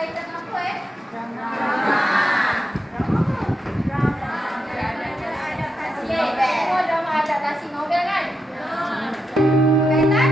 berkaitan apa Drama. Adaptasi. Semua drama adaptasi novel kan? Berkaitan?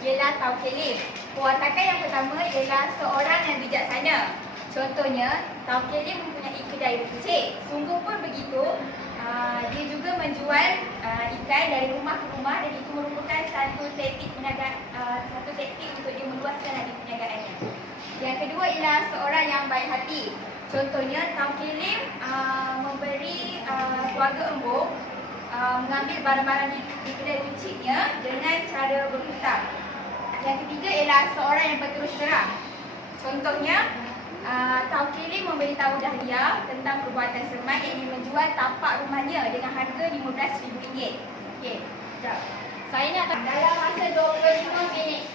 Ialah Taukelif. Pewatakan yang pertama ialah seorang yang bijaksana. Contohnya, Taukelif mempunyai kedai runcit. Sungguh pun begitu, dia juga menjual ikan dari rumah ke rumah dan itu merupakan satu taktik untuk dia meluaskan lagi perniagaannya. Yang kedua ialah seorang yang baik hati. Contohnya, Taukelif memberi keluarga embung mengambil barang-barang di kedai runcitnya dengan cara berhutang. Yang ketiga ialah seorang yang berterus terang. Contohnya, Taukelif memberitahu Dahlia tentang perbuatan Sermat yang menjual tapak rumahnya dengan harga RM15,000. Okey, sekejap. Saya nak dalam masa 25 minit.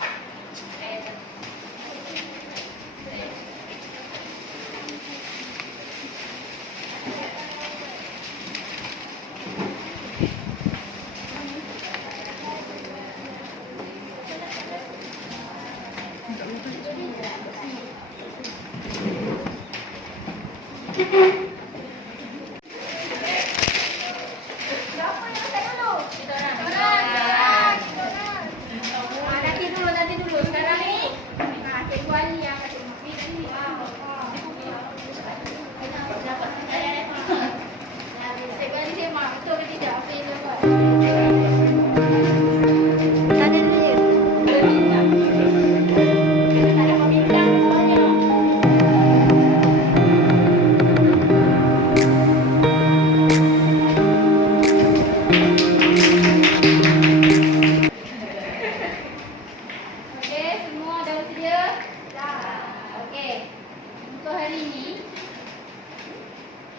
Nanti dulu. Sekarang ni Cikgu Ali yang akan Cikgu Ali semak betul ke tidak apa yang dia buat. Sana dulu je. Tak ada pembintang semuanya.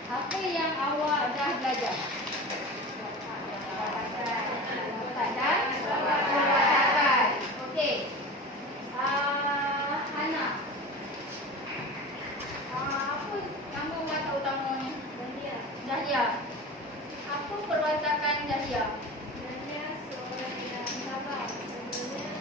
Apa yang awak dah belajar? Perwatakan. Okey. Hana. Apa nama watak utama ni? Dahlia. Apa perwatakan Dahlia? Dahlia seorang yang sabar. Sebenarnya